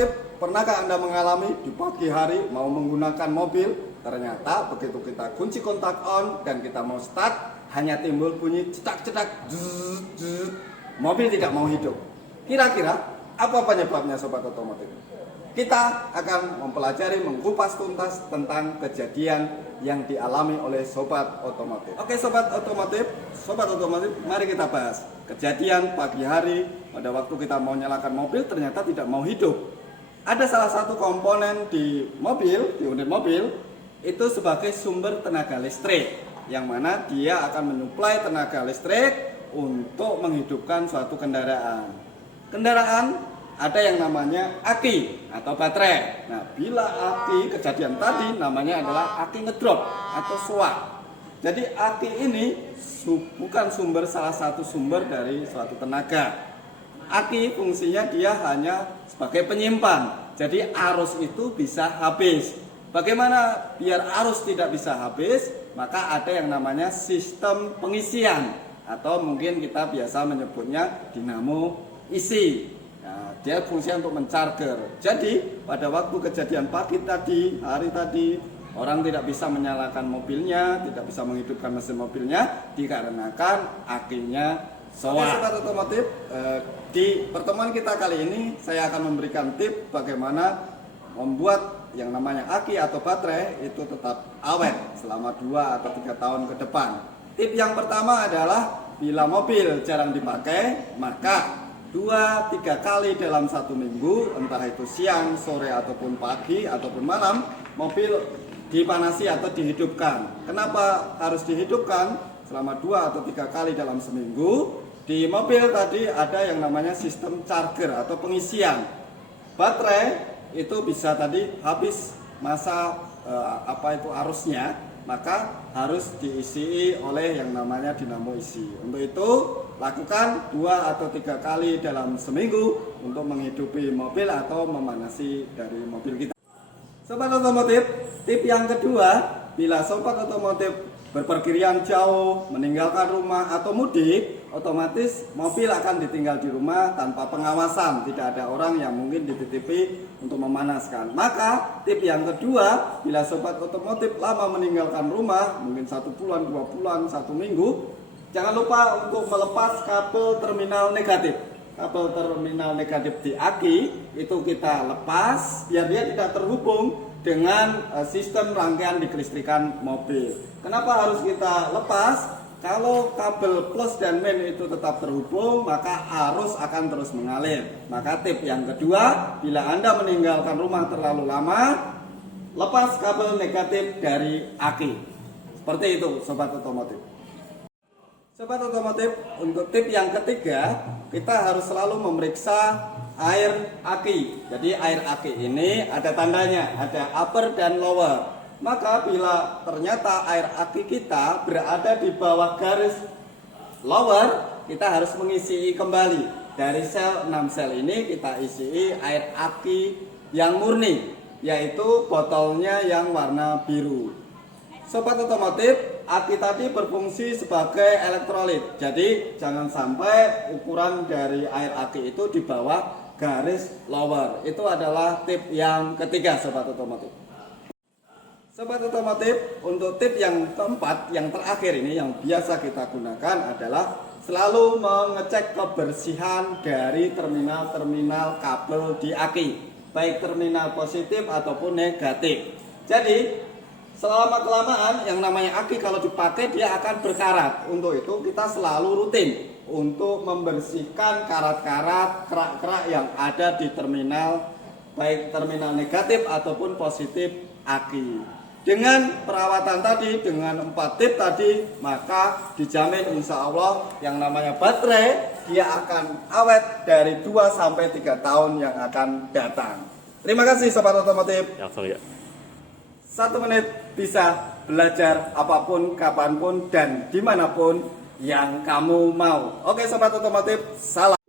otomotif, pernahkah Anda mengalami di pagi hari mau menggunakan mobil, ternyata begitu kita kunci kontak on dan kita mau start, hanya timbul bunyi cetak-cetak, mobil tidak mau hidup. Kira-kira apa penyebabnya sobat otomotif? Kita akan mempelajari, mengupas tuntas tentang kejadian yang dialami oleh sobat otomotif. Oke sobat otomotif, mari kita bahas kejadian pagi hari pada waktu kita mau nyalakan mobil ternyata tidak mau hidup. Ada salah satu komponen di mobil, di unit mobil, itu sebagai sumber tenaga listrik, yang mana dia akan menyuplai tenaga listrik untuk menghidupkan suatu kendaraan. Kendaraan ada yang namanya aki atau baterai. Nah, bila aki kejadian tadi namanya adalah aki ngedrop atau swak. Jadi aki ini bukan salah satu sumber dari suatu tenaga. Aki fungsinya dia hanya sebagai penyimpan. Jadi arus itu bisa habis. Bagaimana biar arus tidak bisa habis? Maka ada yang namanya sistem pengisian atau mungkin kita biasa menyebutnya dinamo isi. Nah, dia fungsinya untuk mencarger. Jadi pada waktu kejadian pagi tadi, hari tadi, orang tidak bisa menyalakan mobilnya, tidak bisa menghidupkan mesin mobilnya dikarenakan akinya soak. Oke, sobat otomotif, di pertemuan kita kali ini saya akan memberikan tips bagaimana membuat yang namanya aki atau baterai itu tetap awet selama 2 atau 3 tahun ke depan. Tip yang pertama adalah bila mobil jarang dipakai, maka 2-3 kali dalam 1 minggu, entah itu siang, sore, ataupun pagi, ataupun malam, mobil dipanasi atau dihidupkan. Kenapa harus dihidupkan? Selama 2 atau 3 kali dalam seminggu, di mobil tadi ada yang namanya sistem charger atau pengisian. Baterai itu bisa tadi habis masa arusnya, maka harus diisi oleh yang namanya dinamo isi. Untuk itu lakukan 2 atau 3 kali dalam seminggu untuk menghidupi mobil atau memanasi dari mobil kita. Sobat otomotif, tip yang kedua, bila sobat otomotif berpergian jauh, meninggalkan rumah atau mudik, otomatis mobil akan ditinggal di rumah tanpa pengawasan. Tidak ada orang yang mungkin dititipi untuk memanaskan. Maka tip yang kedua, bila sobat otomotif lama meninggalkan rumah, mungkin 1 bulan, 2 bulan, 1 minggu, jangan lupa untuk melepas kabel terminal negatif. Kabel terminal negatif di aki itu kita lepas biar dia tidak terhubung dengan sistem rangkaian di kelistrikan mobil. Kenapa harus kita lepas? Kalau kabel plus dan min itu tetap terhubung, maka arus akan terus mengalir. Maka tip yang kedua, bila Anda meninggalkan rumah terlalu lama, lepas kabel negatif dari aki. Seperti itu sobat otomotif. Sobat otomotif, untuk tip yang ketiga, kita harus selalu memeriksa air aki. Jadi air aki ini ada tandanya, ada upper dan lower. Maka bila ternyata air aki kita berada di bawah garis lower, kita harus mengisi kembali. Dari sel 6 sel ini kita isi air aki yang murni, yaitu botolnya yang warna biru. Sobat otomotif, aki tadi berfungsi sebagai elektrolit. Jadi jangan sampai ukuran dari air aki itu di bawah garis lower. Itu adalah tip yang ketiga sobat otomotif. Sobat otomotif, untuk tip yang keempat, yang terakhir ini yang biasa kita gunakan adalah selalu mengecek kebersihan dari terminal-terminal kabel di aki, baik terminal positif ataupun negatif. Jadi selama kelamaan yang namanya aki kalau dipakai dia akan berkarat. Untuk itu kita selalu rutin untuk membersihkan karat-karat, kerak-kerak yang ada di terminal, baik terminal negatif ataupun positif aki. Dengan perawatan tadi, dengan 4 tip tadi, maka dijamin insya Allah yang namanya baterai dia akan awet dari 2-3 tahun yang akan datang. Terima kasih sobat otomotif. 1 menit bisa belajar apapun, kapanpun, dan dimanapun yang kamu mau. Oke sobat otomotif, salam.